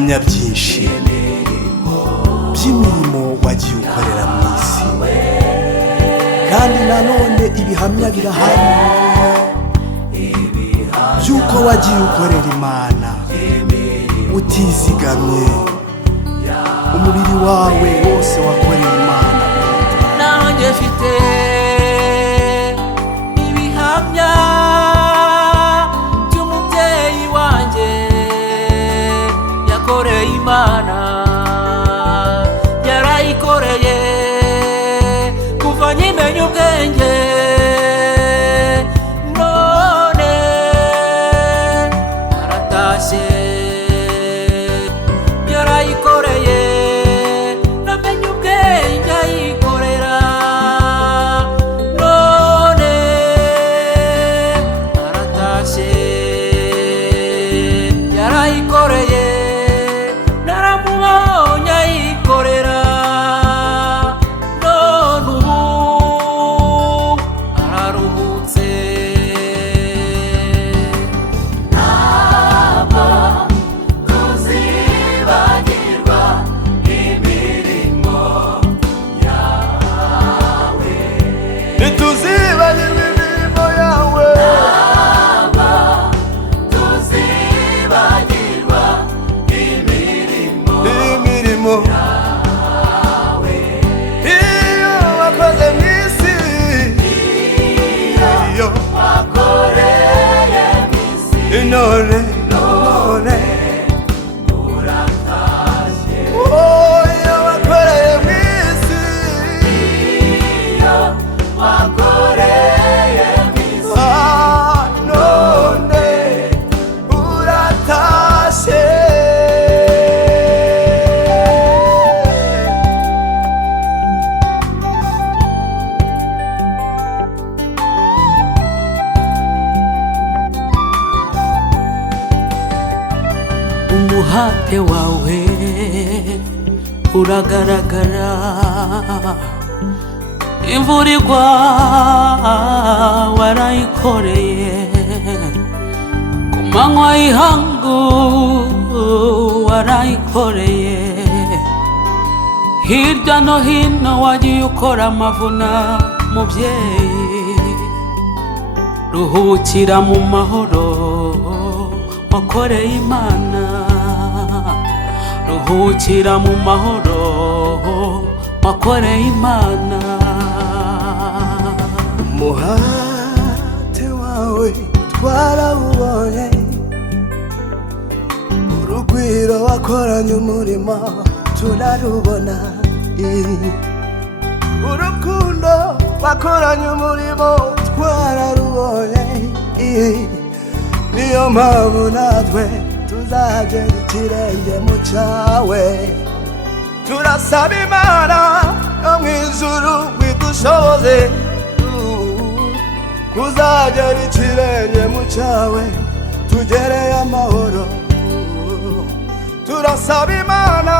ibihamya byinshi by'imirimo wagiye ukorera mu isi, kandi nanone ibihamya birahari by'uko wagiye ukorera Imana utizigamye, umubiri wawe wose wakorera Imana. nanjye mfite ibihamya by'umubyeyi wanjye yakoreye Imana, yarayikoreye kuva nkimenya ubwenge, none aratashye. Yarayikoreye namenye ubwenge ayikorera, none aratashye. Yarayikoreye naramubonye ayikorera, none ubu araruhutse. ntabwo tuzibagirwa imirimo yawe, ntituzibagirwa imirimo yawe, ntabwo tuzibagirwa imirimo imirimo yawe, iyo wakoze mu isi, iyo wakoreye mu isi, none uratashye. oh, iyo wakoreye mu isi, Iyo wakoreye mu isi, ah, none uratashye. Umuhate wawe uragaragara, imvura igwa warayikoreye, ku manywa y'ihangu warayikoreye, hirya no hino wagiye ukora amavuna. Mubyeyi, ruhukira mu mahoro wakoreye Imana, ruhukira mu mahoro wakoreye Imana. Umuhate wawe twarawubonye, urugwiro wakoranye umurimo turarubona, urukundo wakoranye umurimo twararubonye, niyo mpamvu natwe tuzagera ikirenge mu cyawe. Turasaba Imana yo mu ijuru idushoboze kuzagera ikirenge mu cyawe, tugereye amahoro. Turasaba Imana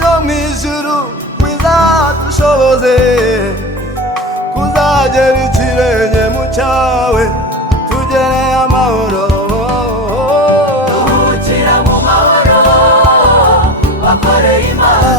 yo mu ijuru izadushoboze kuzagera ikirenge mu cyawe, tugereye amahoro. ruhukira mu mahoro wakoreye Imana.